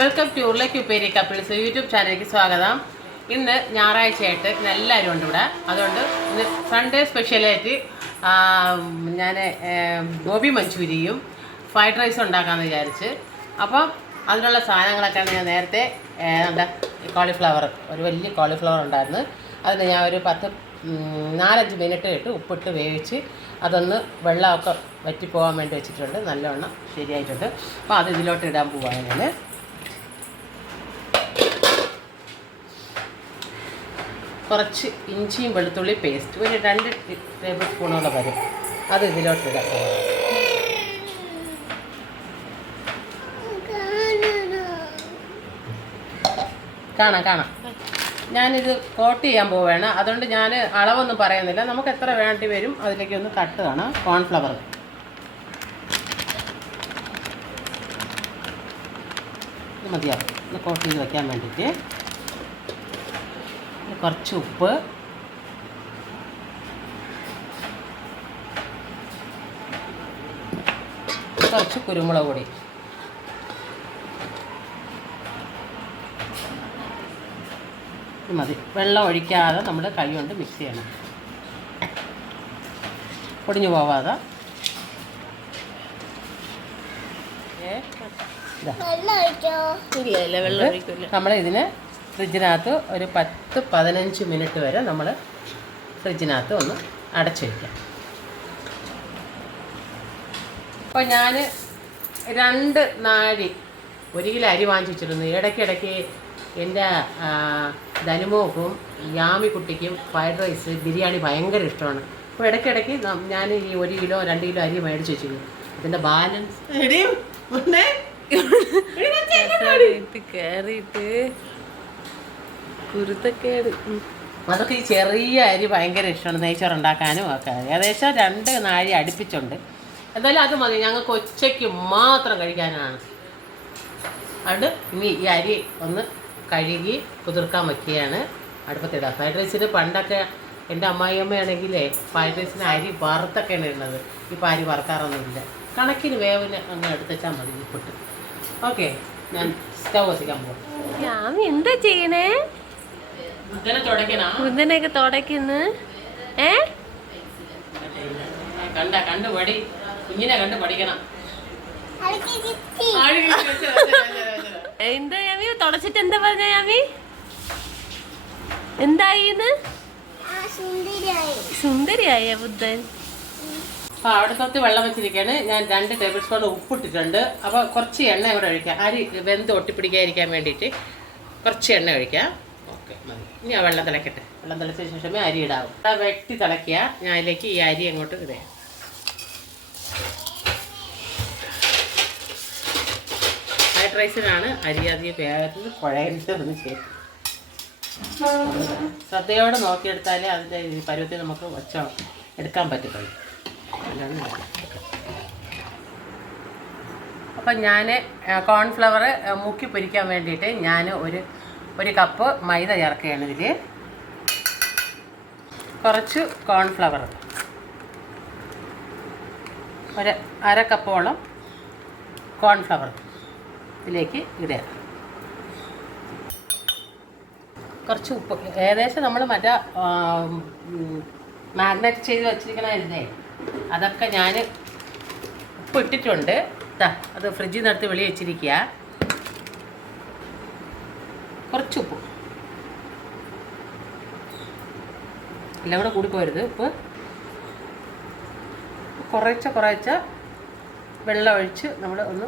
Welcome to ഉരുളയ്ക്ക് ഉപ്പേരി couples YouTube ചാനലിലേക്ക് സ്വാഗതം. ഇന്ന് ഞായറാഴ്ചയായിട്ട് ഇന്ന് എല്ലാവരും ഉണ്ട് ഇവിടെ. അതുകൊണ്ട് ഇന്ന് സൺഡേ സ്പെഷ്യലായിട്ട് ഞാൻ ഗോബി മഞ്ചൂരിയും ഫ്രൈഡ് റൈസും ഉണ്ടാക്കാമെന്ന് വിചാരിച്ച്. അപ്പോൾ അതിനുള്ള സാധനങ്ങളൊക്കെയാണ് ഞാൻ നേരത്തെ എന്താ കോളിഫ്ലവർ ഒരു വലിയ കോളിഫ്ലവർ ഉണ്ടായിരുന്നു. അതിന് ഞാൻ ഒരു പത്ത് നാലഞ്ച് മിനിറ്റ് ഇട്ട് ഉപ്പിട്ട് വേവിച്ച് അതൊന്ന് വെള്ളമൊക്കെ വറ്റിപ്പോകാൻ വേണ്ടി വെച്ചിട്ടുണ്ട്. നല്ലവണ്ണം ശരിയായിട്ടുണ്ട്. അപ്പോൾ അത് ഇതിലോട്ട് ഇടാൻ പോവാണ് ഞാൻ കുറച്ച് ഇഞ്ചിയും വെളുത്തുള്ളി പേസ്റ്റ് ഒരു രണ്ട് ടേബിൾ സ്പൂണോളം വരും അത് ഇതിലോട്ട് ഇടാം. കാണാം കാണാം. ഞാനിത് കോട്ട് ചെയ്യാൻ പോവുകയാണ് അതുകൊണ്ട് ഞാൻ അളവൊന്നും പറയുന്നില്ല. നമുക്ക് എത്ര വേണ്ടി വരും അതിലേക്ക് ഒന്ന് കട്ട് കാണാം. കോൺഫ്ലവർ മതിയാവും. ഒന്ന് കോട്ട് ചെയ്ത് വെക്കാൻ വേണ്ടിയിട്ട്. കുറച്ച് ഉപ്പ്. കുറച്ച് കുരുമുളക് പൊടി. മതി. വെള്ളം ഒഴിക്കാതെ നമ്മൾ കൈ കൊണ്ട് മിക്സ് ചെയ്യണം. പൊടിഞ്ഞു പോവാതെ. നമ്മളിതിന് ഇതാ. ഇല്ല ഇല്ല വെള്ളം ഒഴിക്കില്ല നമ്മൾ ഇതിന് ഫ്രിഡ്ജിനകത്ത് ഒരു പത്ത് പതിനഞ്ച് മിനിറ്റ് വരെ നമ്മൾ ഫ്രിഡ്ജിനകത്ത് ഒന്ന് അടച്ചു വയ്ക്കാം അപ്പോൾ ഞാൻ രണ്ട് നാഴി ഒരു കിലോ അരി വാങ്ങിച്ചു വെച്ചിരുന്നു. ഇടയ്ക്കിടയ്ക്ക് എന്റെ ധനുമോക്കും യാമിക്കുട്ടിക്കും ഫ്രൈഡ് റൈസ് ബിരിയാണി ഭയങ്കര ഇഷ്ടമാണ്. അപ്പോൾ ഇടയ്ക്കിടയ്ക്ക് ഞാൻ ഈ ഒരു കിലോ രണ്ട് കിലോ അരി മേടിച്ച് വെച്ചിരുന്നു. ഇതിന്റെ ബാലൻസ് കുരുത്തക്കേട്. അതൊക്കെ ഈ ചെറിയ അരി ഭയങ്കര ഇഷ്ടമാണ് നെയ്ച്ചോറ് ഉണ്ടാക്കാനും ഒക്കെ. ഏകദേശം രണ്ട് നാഴി അടുപ്പിച്ചുണ്ട്. എന്തായാലും അത് മതി. ഞങ്ങൾക്ക് ഒച്ചയ്ക്ക് മാത്രം കഴിക്കാനാണ്. അതുകൊണ്ട് ഇനി ഈ അരി ഒന്ന് കഴുകി കുതിർക്കാൻ വയ്ക്കുകയാണ് അടുപ്പത്തിടുക ഫ്രൈഡ് റൈസിന് പണ്ടൊക്കെ എന്റെ അമ്മായിയമ്മയാണെങ്കിലേ ഫ്രൈഡ് റൈസിന് അരി വറുത്തൊക്കെയാണ് ഇടുന്നത്. ഇപ്പോൾ അരി വറുക്കാറൊന്നുമില്ല. കണക്കിന് വേവിന് അങ്ങ് എടുത്തുവെച്ചാൽ മതി ഉപ്പിട്ട് ഓക്കെ. ഞാൻ സ്റ്റൗ കത്തിക്കാൻ പോകും ഞാൻ എന്താ ചെയ്യണേ? കുന്തനെയൊക്കെ തുടയ്ക്കുന്നു. ഏ? കണ്ട കണ്ടു പടി കുഞ്ഞിനെ കണ്ട് പഠിക്കണം. എന്താ യാമി? തുടച്ചിട്ട് എന്താ പറഞ്ഞ യാമി? എന്തായിന്ന്? സുന്ദരിയായ. ബുദ്ധൻ? അപ്പോൾ അവിടെ തൊട്ട് വെള്ളം വെച്ചിരിക്കുകയാണ് ഞാൻ രണ്ട് ടേബിൾ സ്പൂൺ ഉപ്പിട്ടിട്ടുണ്ട്. അപ്പോൾ കുറച്ച് എണ്ണ ഇവിടെ ഒഴിക്കാം. അരി വെന്ത് ഒട്ടിപ്പിടിക്കാതിരിക്കാൻ വേണ്ടിയിട്ട് കുറച്ച് എണ്ണ ഒഴിക്കാം. ഓക്കെ മതി. ഇനി ആ വെള്ളം തിളക്കട്ടെ. വെള്ളം തിളച്ച ശേഷമേ അരി ഇടാവൂ. ആ വെട്ടി തിളക്കുക ഞാൻ അതിലേക്ക് ഈ അരി അങ്ങോട്ട് ഇടുക. ഫ്രൈഡ് റൈസിനാണ് അരി അധികം വേഗത്തിൽ കുഴയുന്നതെന്ന് ചേർത്ത്. ശ്രദ്ധയോടെ നോക്കിയെടുത്താലേ അതിന്റെ പരുവത്തിൽ നമുക്ക് വച്ച എടുക്കാൻ പറ്റത്തുള്ളൂ. അപ്പം ഞാൻ കോൺഫ്ലവർ മുക്കി പൊരിക്കാൻ വേണ്ടിയിട്ട് ഞാൻ ഒരു ഒരു കപ്പ് മൈദ ചേർക്കുകയാണ് ഇതിൽ കുറച്ച് കോൺഫ്ലവർ ഒരു അര കപ്പോളം കോൺഫ്ലവർ ഇതിലേക്ക് ഇടുക. കുറച്ച് ഉപ്പ്. ഏകദേശം നമ്മൾ മറ്റേ മാഗ്നറ്റ് ചെയ്ത് വച്ചിരിക്കണമായിരുന്നേ അതൊക്കെ ഞാൻ ഉപ്പ് ഇട്ടിട്ടുണ്ട് അത് ഫ്രിഡ്ജിൽ നിന്നെടുത്ത് വെളി വെച്ചിരിക്കുക കുറച്ച് ഉപ്പ് എല്ലാം കൂടെ കൂടിപ്പോരുത്. ഉപ്പ് കുറേച്ച കുറേച്ച വെള്ളം ഒഴിച്ച് നമ്മൾ ഒന്ന്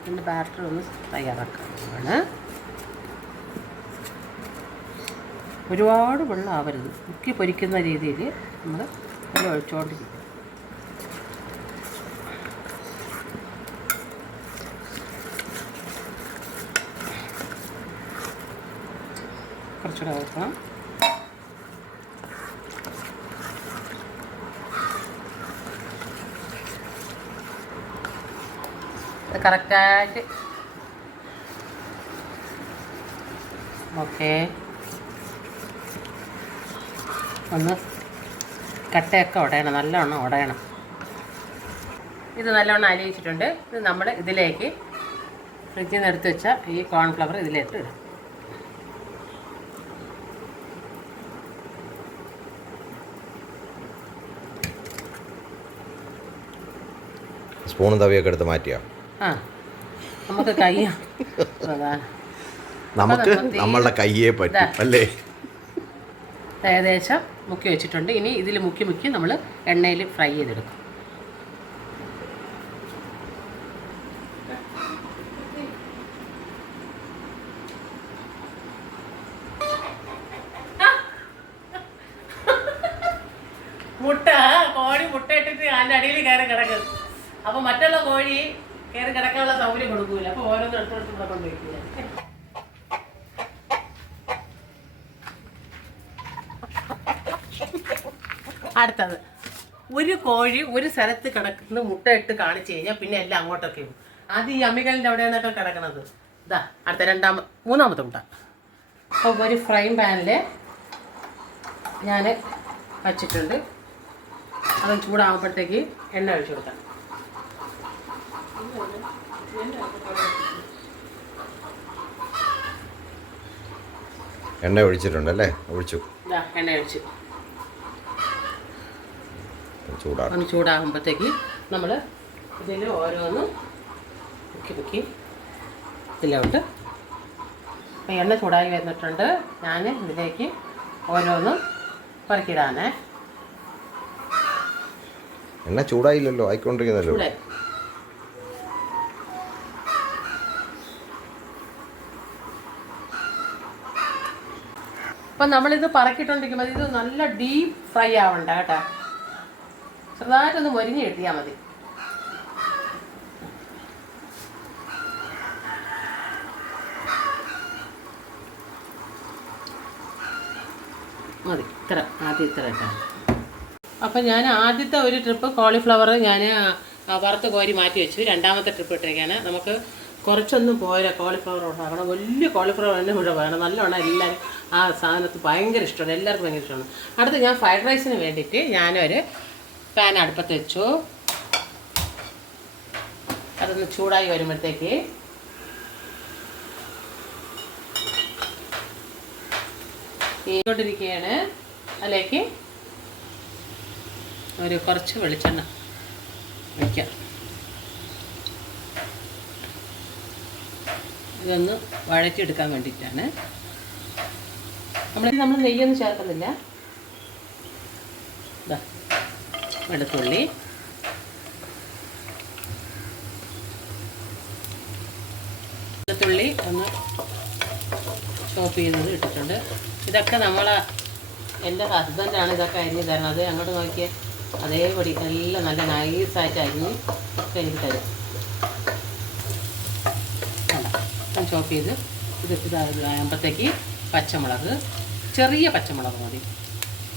ഇതിന്റെ ബാറ്റർ ഒന്ന് തയ്യാറാക്കുകയാണ് ഒരുപാട് വെള്ളം ആവരുത്. മുക്കി പൊരിക്കുന്ന രീതിയിൽ നമ്മൾ വെള്ളം ഒഴിച്ചുകൊണ്ടിരിക്കും കുറച്ചുകൂടെ വെക്കണം ഇത് ഒന്ന് കട്ടയൊക്കെ ഉടയണം നല്ലവണ്ണം ഉടയണം. ഇത് നല്ലവണ്ണം അലിയിച്ചിട്ടുണ്ട്. ഇത് നമ്മൾ ഇതിലേക്ക് ഫ്രിഡ്ജിൽ നിന്ന് എടുത്ത് വെച്ച ഈ കോൺഫ്ലവർ ഇതിലേക്ക് ഇടും. സ്പൂണും തവിയൊക്കെ എടുത്ത് മാറ്റിയോ. നമുക്ക് കയ്യ. നമുക്ക് നമ്മളുടെ കയ്യെ പറ്റും അല്ലേ? ഏകദേശം മുക്കി വെച്ചിട്ടുണ്ട്. ഇനി ഇതിൽ മുക്കി മുക്കി നമ്മൾ എണ്ണയിൽ ഫ്രൈ ചെയ്തെടുക്കും മുട്ട കോഴി മുട്ട ഇട്ടിട്ട് അതിന്റെ അടിയിൽ കയറി കിടക്കും അപ്പോൾ മറ്റുള്ള കോഴി കയറി കിടക്കാനുള്ള സൗകര്യം കൊടുക്കൂല അപ്പോൾ ഓരോന്നും എടുത്തെടുത്ത് ഇവിടെ കൊണ്ടുവയ്ക്കില്ല അടുത്തത്. ഒരു കോഴി ഒരു സ്ഥലത്ത് കിടക്കുന്ന മുട്ടയിട്ട് കാണിച്ചു കഴിഞ്ഞാൽ പിന്നെ എല്ലാം അങ്ങോട്ടൊക്കെ പോകും അത് ഈ അമ്മിക്കലിന്റെ അവിടെയാണൊക്കെ കിടക്കണത്. ഇതാ അടുത്ത രണ്ടാമ മൂന്നാമത്തെ മുട്ട. അപ്പോൾ ഒരു ഫ്രൈ പാനിൽ ഞാൻ വച്ചിട്ടുണ്ട്. അത് ചൂടാകുമ്പോഴത്തേക്ക് എണ്ണ ഒഴിച്ചു കൊടുക്കാം. എണ്ണ ഒഴിച്ചിട്ടുണ്ട് അല്ലേ? ഒഴിച്ചു. എണ്ണ ഒഴിച്ചു. ഒന്ന് ചൂടാകുമ്പോഴത്തേക്ക് നമ്മൾ ഇതിൽ ഓരോന്നും മുക്കി മുക്കി ഇതിലോട്ട് അപ്പോൾ എണ്ണ ചൂടായി വന്നിട്ടുണ്ട്. ഞാൻ ഇതിലേക്ക് ഓരോന്ന് പറക്കിടാനേ. എണ്ണ ചൂടായില്ലല്ലോ ആയിക്കൊണ്ടിരിക്കുന്നല്ലോ. അപ്പം നമ്മളിത് പറക്കിയിട്ടുണ്ടെങ്കിൽ ഇത് നല്ല ഡീപ്പ് ഫ്രൈ ആവണ്ട കേട്ടോ. ചെറുതായിട്ടൊന്ന് മൊരിഞ്ഞ് കിട്ടിയാൽ മതി. മതി. ഇത്ര ആദ്യം ഇത്ര കേട്ടോ അപ്പം ഞാൻ ആദ്യത്തെ ഒരു ട്രിപ്പ് കോളിഫ്ലവർ ഞാൻ വറുത്ത് കോരി മാറ്റി വെച്ചു. രണ്ടാമത്തെ ട്രിപ്പ് ഇട്ടേക്കാണ്. നമുക്ക് കുറച്ചൊന്നും പോരാ കോളിഫ്ലവർ ഉണ്ടാക്കണം വലിയ കോളിഫ്ലവർ തന്നെ ഇവിടെ വേണം. നല്ലോണം എല്ലാവരും ആ സാധനത്ത് ഭയങ്കര ഇഷ്ടമാണ്. എല്ലാവർക്കും ഭയങ്കര ഇഷ്ടമാണ്. അടുത്ത് ഞാൻ ഫ്രൈഡ് റൈസിന് വേണ്ടിയിട്ട് ഞാനൊരു പാൻ അടുപ്പത്ത് വെച്ചു. അതൊന്ന് ചൂടായി വരുമ്പോഴത്തേക്ക് തീയോട്ടിരിക്കുകയാണ് അതിലേക്ക് ഒരു കുറച്ച് വെളിച്ചെണ്ണ വയ്ക്കാം ഇതൊന്ന് വഴറ്റിയെടുക്കാൻ വേണ്ടിയിട്ടാണ്. നമ്മൾ നമ്മൾ നെയ്യൊന്നും ചേർക്കുന്നില്ല ഇതാ വെളുത്തുള്ളി. വെളുത്തുള്ളി ഒന്ന് ചോപ്പ് ചെയ്തത് ഇട്ടിട്ടുണ്ട്. ഇതൊക്കെ നമ്മൾ എന്റെ ഹസ്ബൻഡാണ് ഇതൊക്കെ അരിഞ്ഞ് തരുന്നത്. അങ്ങോട്ട് നോക്കിയേ. അതേപടി എല്ലാം നല്ല നൈസായിട്ട് അരിഞ്ഞ് എനിക്ക് തരും. കണ്ടോ ചോപ്പ് ചെയ്ത് ഇത് ഇതാകുമ്പോഴത്തേക്ക് പച്ചമുളക് ചെറിയ പച്ചമുളക് മതി.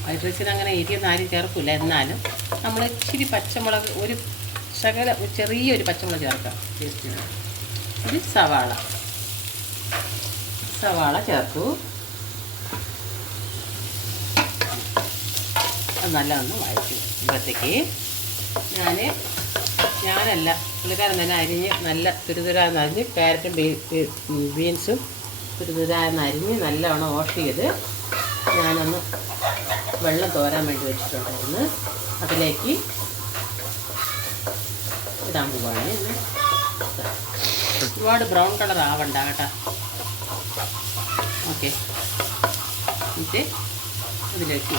വൈറ്റ് റൈസിന് അങ്ങനെ എരിയൊന്നും ആരും ചേർക്കില്ല എന്നാലും നമ്മൾ ഇച്ചിരി പച്ചമുളക് ഒരു ശകല ചെറിയൊരു പച്ചമുളക് ചേർക്കാം. ടേസ്റ്റിന് ഇത് സവാള. സവാള ചേർക്കൂ അത് നല്ലതൊന്ന് വഴറ്റി. ഇപ്പോഴത്തേക്ക് ഞാൻ ഞാനല്ല പുള്ളിക്കാരൻ തന്നെ അരിഞ്ഞ് നല്ല തുരുതുരാന്ന് അരിഞ്ഞ് ക്യാരറ്റും ബീൻസും തുരുതുരാന്ന് അരിഞ്ഞ് നല്ലവണ്ണം വാഷ് ചെയ്ത് ഞാനൊന്ന് വെള്ളം തോരാൻ വേണ്ടി വെച്ചിട്ടുണ്ടായിരുന്നു. അതിലേക്ക് ഇടാൻ പോവാണ്. ഒരുപാട് ബ്രൗൺ കളർ ആവണ്ട കേട്ടോ. ഓക്കെ എന്നിട്ട് ഇതിലേക്ക്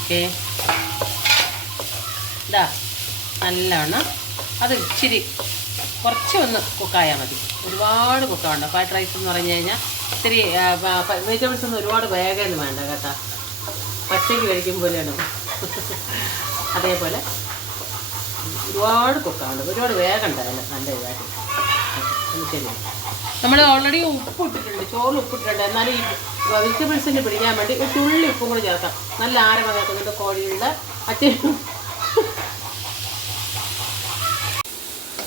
ഓക്കെ ഇതാ നല്ലവണ്ണം അത് ഇച്ചിരി കുറച്ച് ഒന്ന് കുക്കായാൽ മതി. ഒരുപാട് കുക്കാവണ്ട. ഫ്രൈഡ് റൈസ് എന്ന് പറഞ്ഞു കഴിഞ്ഞാൽ ഇത്തിരി വെജിറ്റബിൾസ് ഒന്നും ഒരുപാട് വേഗമൊന്നും വേണ്ട കേട്ടോ. പച്ചയ്ക്ക് കഴിക്കും പോലെയാണ്. അതേപോലെ ഒരുപാട് കുക്കാവുണ്ട്. ഒരുപാട് വേഗം അതിന് നല്ല ഇതായിട്ട്. ശരി. നമ്മൾ ഓൾറെഡി ഉപ്പ് ഇട്ടിട്ടുണ്ട്. ചോറ് ഉപ്പ് ഇട്ടിട്ടുണ്ട്. എന്നാലും ഈ വെജിറ്റബിൾസിന് പിടിക്കാൻ വേണ്ടി ഒരു തുള്ളി ഉപ്പും കൂടി ചേർക്കാം നല്ല ആരമ കേൾക്കുന്നുണ്ട് കോഴിയുടെ അച്ഛൻ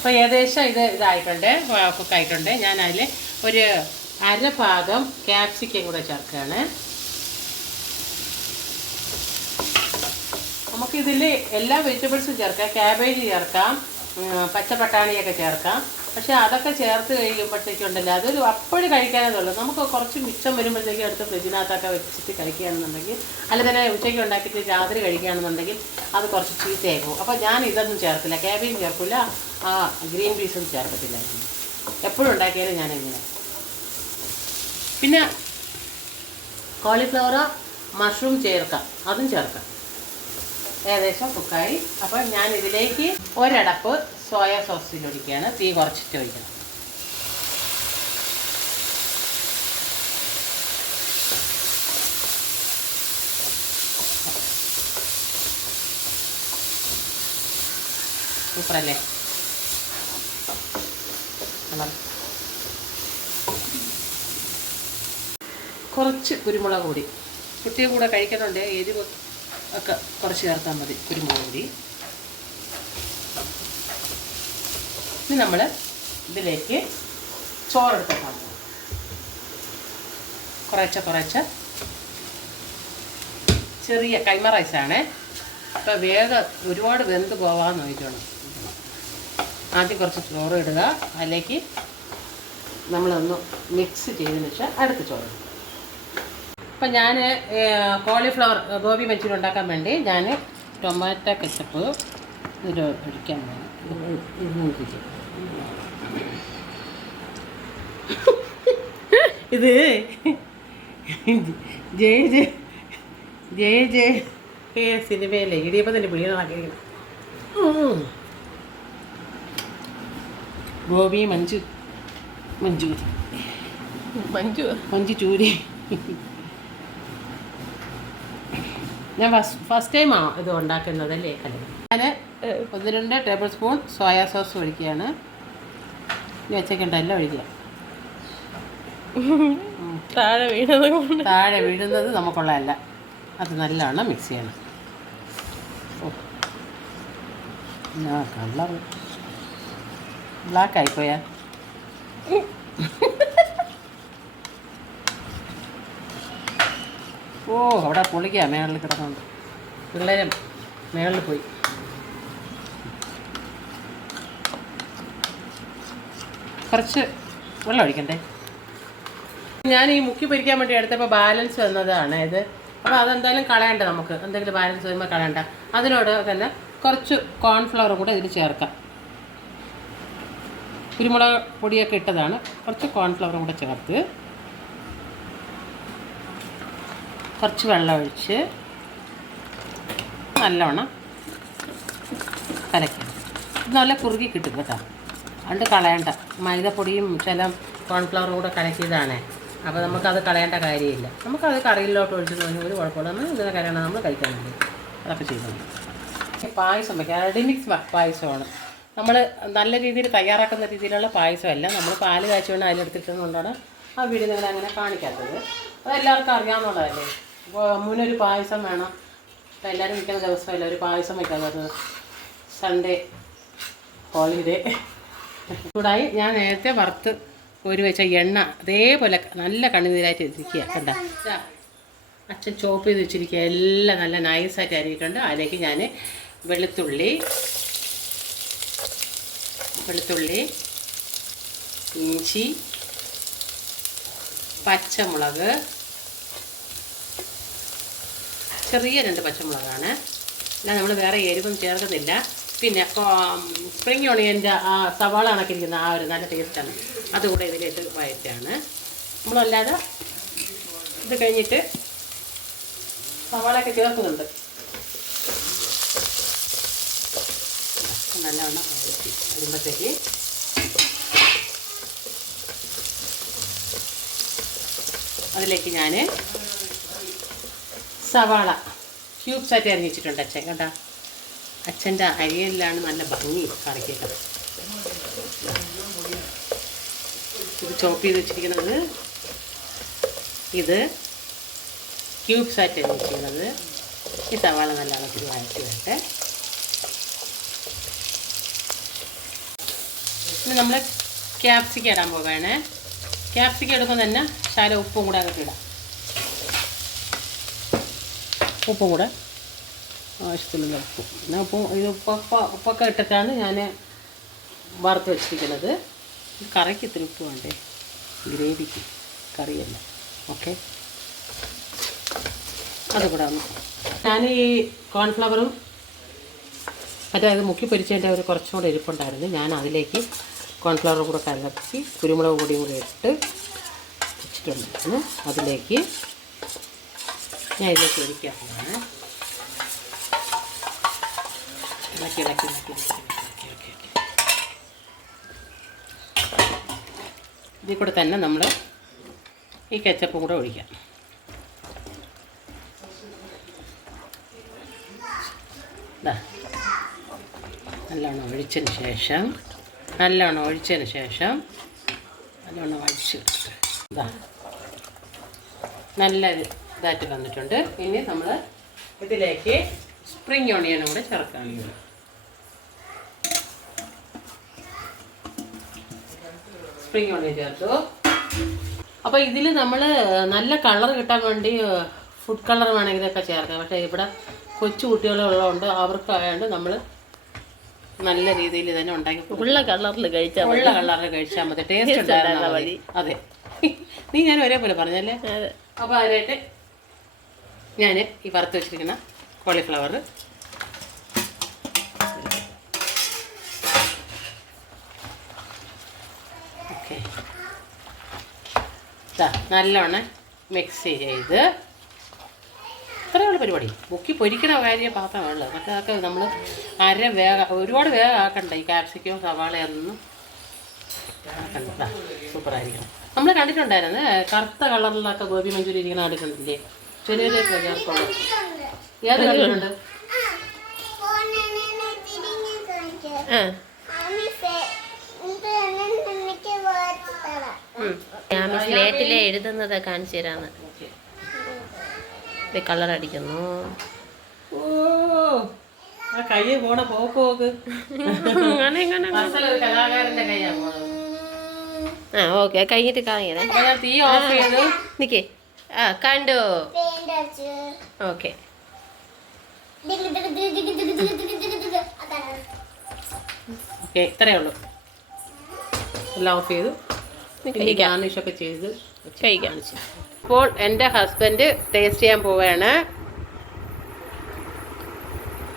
അപ്പോൾ ഏകദേശം ഇത് ഇതായിട്ടുണ്ട് കുക്കായിട്ടുണ്ട് ഞാൻ അതിൽ ഒരു അര ഭാഗം ക്യാപ്സിക്കം കൂടെ ചേർക്കുകയാണ്. നമുക്കിതിൽ എല്ലാ വെജിറ്റബിൾസും ചേർക്കാം. ക്യാബേജ് ചേർക്കാം പച്ചപ്പട്ടാണിയൊക്കെ പച്ച പട്ടാണിയൊക്കെ ചേർക്കാം. പക്ഷേ അതൊക്കെ ചേർത്ത് കഴിയുമ്പോഴത്തേക്കുണ്ടല്ലോ അതൊരു അപ്പോഴും കഴിക്കാനേ ഉള്ളൂ നമുക്ക് കുറച്ച് മിച്ചം വരുമ്പോഴത്തേക്കും എടുത്ത് ഫ്രിഡ്ജിനകത്തൊക്കെ വെച്ചിട്ട് കഴിക്കുകയാണെന്നുണ്ടെങ്കിൽ അല്ലെങ്കിൽ തന്നെ ഉച്ചയ്ക്ക് ഉണ്ടാക്കിയിട്ട് രാത്രി കഴിക്കുകയാണെന്നുണ്ടെങ്കിൽ അത് കുറച്ച് ചീത്തയായി പോകും. അപ്പോൾ ഞാൻ ഇതൊന്നും ചേർക്കില്ല. ക്യാബേജും ചേർക്കില്ല ആ ഗ്രീൻ പീസും ചേർക്കത്തില്ലായിരുന്നു എപ്പോഴും ഉണ്ടാക്കിയാലും ഞാനിങ്ങനെ. പിന്നെ കോളിഫ്ലവർ മഷ്റൂം ചേർക്കാം. അതും ചേർക്കാം. ഏകദേശം കുക്കായി. അപ്പോൾ ഞാൻ ഇതിലേക്ക് ഒരടപ്പ് സോയ സോസിൽ ഒഴിക്കുകയാണ്. തീ കുറച്ചിട്ട് ഒഴിക്കണം. സൂപ്പറല്ലേ? കളർ കുറച്ച് കുരുമുളക് കൂടി കുട്ടിയെ കൂടെ കഴിക്കുന്നുണ്ട് എരിവ് ഒക്കെ കുറച്ച് ചേർത്താൽ മതി കുരുമുളക് പൊടി. ഇനി നമ്മൾ ഇതിലേക്ക് ചോറെടുത്തിട്ടാണ് കുറേച്ച കുറേച്ച. ചെറിയ കൈമ റൈസാണ്. അപ്പോൾ വേഗം ഒരുപാട് വെന്ത് പോവാമെന്ന് നോക്കണം ആദ്യം കുറച്ച് ചോറ് ഇടുക. അതിലേക്ക് നമ്മളൊന്ന് മിക്സ് ചെയ്തതിന് ശേഷം അടുത്ത ചോറ്. അപ്പം ഞാൻ കോളിഫ്ലവർ ഗോപി മഞ്ചൂരി ഉണ്ടാക്കാൻ വേണ്ടി ഞാൻ ടൊമാറ്റോ കെച്ചപ്പ് ഇതിൽ ഒഴിക്കാൻ വേണം ഇത് ജയ ജയ ജയ ജയ ജയ ഇടിയപ്പം തന്നെ പിടികളാക്കിയിരിക്കണം ഗോപി മഞ്ജു മഞ്ജൂരി മഞ്ജു? മഞ്ജു ചൂരി. ഞാൻ ഫസ്റ്റ് ഫസ്റ്റ് ടൈമാണ് ഇത് ഉണ്ടാക്കുന്നത് അല്ലേ? അല്ലേ ഞാൻ ഒന്ന് രണ്ട് ടേബിൾ സ്പൂൺ സോയാ സോസ് ഒഴിക്കുകയാണ്. ഇനി വെച്ചേക്കണ്ടല്ലോ ഒഴിക്കുക. താഴെ വീഴുന്നത് താഴെ വീഴുന്നത് നമുക്കുള്ളതല്ല. അത് നല്ലവണ്ണം മിക്സ് ചെയ്യണം. ഓ. കളർ ബ്ലാക്ക് ആയിപ്പോയാ ഓ അവിടെ പൊളിക്കുക മേളിൽ കിടക്കുന്നുണ്ട് പിള്ളേരും മേളിൽ പോയി. കുറച്ച് വെള്ളം ഒഴിക്കണ്ടേ? ഞാൻ ഈ മുക്കി പൊരിക്കാൻ വേണ്ടി എടുത്തപ്പോൾ ബാലൻസ് വന്നതാണ് ഇത്. അപ്പോൾ അതെന്തായാലും കളയണ്ട നമുക്ക്. എന്തെങ്കിലും ബാലൻസ് വരുമ്പോൾ കളയണ്ട. അതിനോട് തന്നെ കുറച്ച് കോൺഫ്ലവർ കൂടെ ഇതിൽ ചേർക്കാം. കുരുമുളക് പൊടിയൊക്കെ ഇട്ടതാണ്. കുറച്ച് കോൺഫ്ലവറും കൂടെ ചേർത്ത് കുറച്ച് വെള്ളം ഒഴിച്ച് നല്ലവണ്ണം കലക്കി. നല്ല കുറുകി കിട്ടും കേട്ടോ. അതുകൊണ്ട് കളയണ്ട. മൈദപ്പൊടിയും ചില കോൺഫ്ലവറും കൂടെ കലക്കിയതാണേ. അപ്പോൾ നമുക്കത് കളയേണ്ട കാര്യമില്ല. നമുക്കത് കറിയിലോട്ട് ഒഴിച്ചു കഴിഞ്ഞാൽ ഒരു കുഴപ്പമില്ല. നമ്മൾ ഇതിനെ കരയണം നമ്മൾ കഴിക്കാൻ വേണ്ടി. അതൊക്കെ ചെയ്തു പായസം വയ്ക്കാം. റെഡിമിക്സ് പായസമാണ്. നമ്മൾ നല്ല രീതിയിൽ തയ്യാറാക്കുന്ന രീതിയിലുള്ള പായസമല്ല. നമ്മൾ പാൽ കാച്ചുകൊണ്ട് അതിലെടുത്തിട്ടുകൊണ്ടാണ് ആ വീട് നിങ്ങൾ അങ്ങനെ കാണിക്കാത്തത്. അത് എല്ലാവർക്കും അറിയാവുന്നതല്ലേ? അപ്പോൾ അമ്മൂനൊരു പായസം വേണം. എല്ലാവരും നിൽക്കുന്ന ദിവസമല്ല ഒരു പായസം വയ്ക്കുന്നത് സൺഡേ ഹോളിഡേ കൂടായി ഞാൻ നേരത്തെ വറുത്ത് ഒരു വെച്ച എണ്ണ അതേപോലെ നല്ല കണ്ണുനീരായിട്ട് ഇരിക്കുക. കണ്ട? അച്ഛൻ ചോപ്പ് ചെയ്ത് വെച്ചിരിക്കുക. എല്ലാം നല്ല നൈസായിട്ട് അരിയിട്ടുണ്ട്. അതിലേക്ക് ഞാൻ വെളുത്തുള്ളി വെളുത്തുള്ളി ഇഞ്ചി പച്ചമുളക്. ചെറിയ രണ്ട് പച്ചമുളകാണ്. അല്ല നമ്മൾ വേറെ എരിവും ചേർക്കുന്നില്ല. പിന്നെ സ്പ്രിംഗ് ഓണിയന്റെ ആ സവാള കണക്കിരിക്കുന്ന ആ ഒരു നല്ല ടേസ്റ്റാണ് അതുകൂടെ ഇതിലിട്ട് വയറ്റാണ് നമ്മളല്ലാതെ ഇത് കഴിഞ്ഞിട്ട് സവാളയൊക്കെ ചേർക്കുന്നുണ്ട്. നല്ലവണ്ണം വഴറ്റി വരുമ്പോഴത്തേക്ക് അതിലേക്ക് ഞാൻ സവാള ക്യൂബ്സ് ആയിട്ട് അരിഞ്ഞ് വെച്ചിട്ടുണ്ട് അച്ഛൻ. കേട്ടോ അച്ഛന്റെ അരിയലിലാണ് നല്ല ഭംഗി കറിക്കൊക്കെ ഇത് ചോപ്പ് ചെയ്ത് വെച്ചിരിക്കുന്നത് ഇത് ക്യൂബ്സ് ആയിട്ട് അരിഞ്ഞിരിക്കുന്നത് ഈ സവാള നല്ല അളത്തിൽ വഴറ്റി വരട്ടെ ഇനി നമ്മൾ ക്യാപ്സിക്ക ഇടാൻ പോകാണ് ക്യാപ്സിക്ക എടുക്കുമ്പോൾ തന്നെ ശാല ഉപ്പും കൂടെ അകത്ത് ഇടാം. ഉപ്പും കൂടെ. ആവശ്യത്തിനുള്ള ഉപ്പ്. പിന്നെ ഉപ്പ് ഇത് ഉപ്പൊക്കെ ഉപ്പൊക്കെ ഇട്ടിട്ടാണ് ഞാൻ വറുത്ത് വെച്ചിരിക്കുന്നത്. കറിക്ക് ഇത്തിരി ഉപ്പ് വേണ്ടേ? ഗ്രേവിക്ക് കറിയല്ല. ഓക്കെ. അതുകൂടെ ഒന്ന്. ഞാൻ ഈ കോൺഫ്ലവറും മറ്റേ അത് മുക്കി പൊരിച്ചതിന്റെ ഒരു കുറച്ചും കൂടെ ഇരിപ്പുണ്ടായിരുന്നു. ഞാൻ അതിലേക്ക് കോൺഫ്ലവർ കൂടെ കലർത്തി കുരുമുളക് പൊടിയും കൂടെ ഇട്ട് വെച്ചിട്ടുണ്ടായിരുന്നു. അതിലേക്ക് ഞാൻ ഇതിലേക്ക് ഒഴിക്കാൻ പോവാണ് ഇതിൽ കൂടെ തന്നെ നമ്മൾ ഈ കെച്ചപ്പും കൂടെ ഒഴിക്കാം. നല്ലോണം ഒഴിച്ചതിന് ശേഷം നല്ലോണം ഒഴിച്ചതിന് ശേഷം നല്ലോണം ഒഴിച്ച് ഇതാ. നല്ല ഇത് ഇതായിട്ട് വന്നിട്ടുണ്ട്. ഇനി നമ്മൾ ഇതിലേക്ക് സ്പ്രിങ് ഓണിയനും കൂടെ ചേർക്കുകയാണ് സ്പ്രിങ് ഓണിയൻ ചേർത്തു. അപ്പോൾ ഇതിൽ നമ്മൾ നല്ല കളർ കിട്ടാൻ വേണ്ടി ഫുഡ് കളർ വേണമെങ്കിലൊക്കെ ചേർക്കാം. പക്ഷേ ഇവിടെ കൊച്ചു കുട്ടികളുള്ളതുകൊണ്ട് അവർക്കായതുകൊണ്ട് നമ്മൾ നല്ല രീതിയിൽ തന്നെ ഉണ്ടാക്കി. ഉള്ള കളറിൽ കഴിച്ചാൽ ഉള്ള കളറിൽ കഴിച്ചാൽ മതി. ടേസ്റ്റ് ഉണ്ടായിരുന്നാൽ മതി. അതെ. നീ ഞാൻ ഒരേപോലെ പറഞ്ഞല്ലേ? അപ്പോൾ അതിനായിട്ട് ഞാൻ ഈ വറുത്ത് വെച്ചിരിക്കുന്ന കോളിഫ്ലവർ ഓക്കെ നല്ലോണം മിക്സ് ചെയ്ത് ഇത്രയുള്ള പരിപാടി. മുക്കി പൊരിക്കണ കാര്യം പാത്രമാണുള്ളത് മറ്റേ അതൊക്കെ നമ്മൾ അര വേഗ ഒരുപാട് വേഗം ആക്കണ്ട. ഈ കാപ്സിക്കോ സവാളയൊന്നും ആക്കണ്ട. സൂപ്പറായിരിക്കണം. നമ്മൾ കണ്ടിട്ടുണ്ടായിരുന്നു കറുത്ത കളറിലൊക്കെ ഗോപി മഞ്ചൂരി ഇരിക്കുന്ന കണ്ടിട്ടുണ്ടില്ലേ? ചെറിയൊരു ചേർക്കുള്ളൂ ഏത് കണ്ടിട്ടുണ്ട് ഞാൻ സ്ലേറ്റിലെ എഴുതുന്നത് കാണിച്ചു തരാന്ന്. കളർ അടിക്കുന്നു ഓ ആ കൈ പോണ പോക്ക് പോക്ക്. അങ്ങനെ അങ്ങനെ കലാകാരന്റെ പോണത്. ആ ഓക്കെ കഴിഞ്ഞിട്ട് കാണിക്കണേ. തീ ഓഫ് ചെയ്ത് നിക്കേ. ആ കണ്ടു? ഓക്കെ. ഓക്കെ ഇത്രയേ ഉള്ളൂ. എല്ലാം ഓഫ് ചെയ്തു. ഇനി ഗാർണിഷ് ഒക്കെ ചെയ്ത് കഴിക്കാം. ഇപ്പോൾ എന്റെ ഹസ്ബൻഡ് ടേസ്റ്റ് ചെയ്യാൻ പോവുകയാണ്.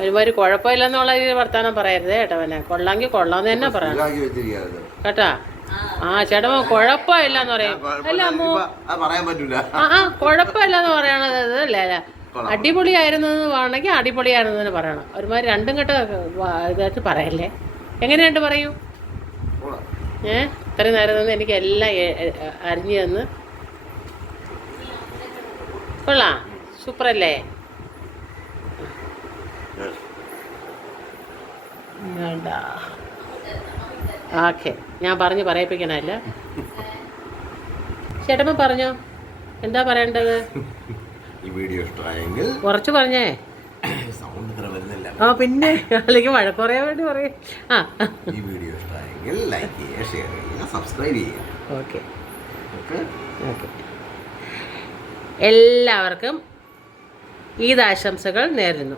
ഒരുമാതിരി കുഴപ്പമില്ലെന്നുള്ള രീതിയിൽ വർത്താനം പറയരുത് കേട്ടവനെ കൊള്ളാമെങ്കിൽ കൊള്ളാം തന്നെ പറയണം. കേട്ടാ? ആ ചേട്ടൻ പറയും. അല്ല അമ്മു പറയാൻ പറ്റൂല. ആ കുഴപ്പമില്ല കുഴപ്പമില്ലെന്ന് പറയണത് അല്ലേ? അടിപൊളിയായിരുന്നു എന്ന് പറയണമെങ്കിൽ അടിപൊളിയായിരുന്നു എന്ന് പറയണം. ഒരുമാതിരി രണ്ടും കെട്ട ഇതായിട്ട് പറയല്ലേ? എങ്ങനെയുണ്ട് പറയൂ? ഏ? ഇത്രയും നേരം നിന്ന് എനിക്ക് എല്ലാം എ- തന്ന്. കൊള്ളാം. സൂപ്പറല്ലേ? ഓക്കെ ഞാൻ പറഞ്ഞ് പറയിപ്പിക്കണല്ല ചേട്ടമ്മ പറഞ്ഞോ? എന്താ പറയേണ്ടത്? ഈ വീഡിയോ ഇഷ്ടമായെങ്കിൽ കുറച്ച് പറഞ്ഞേ. സൗണ്ട് ഇത്ര വരുന്നില്ല. ആ പിന്നെ അല്ലെങ്കിൽ മഴ പറയാൻ വേണ്ടി പറയും. ആ. ഈ വീഡിയോ ഇഷ്ടമായെങ്കിൽ ലൈക്ക് ചെയ്യുക ഷെയർ ചെയ്യുക സബ്സ്ക്രൈബ് ചെയ്യുക. ഓക്കെ. ഓക്കെ? ഓക്കെ. എല്ലാവർക്കും ഈദ് ആശംസകൾ നേരുന്നു.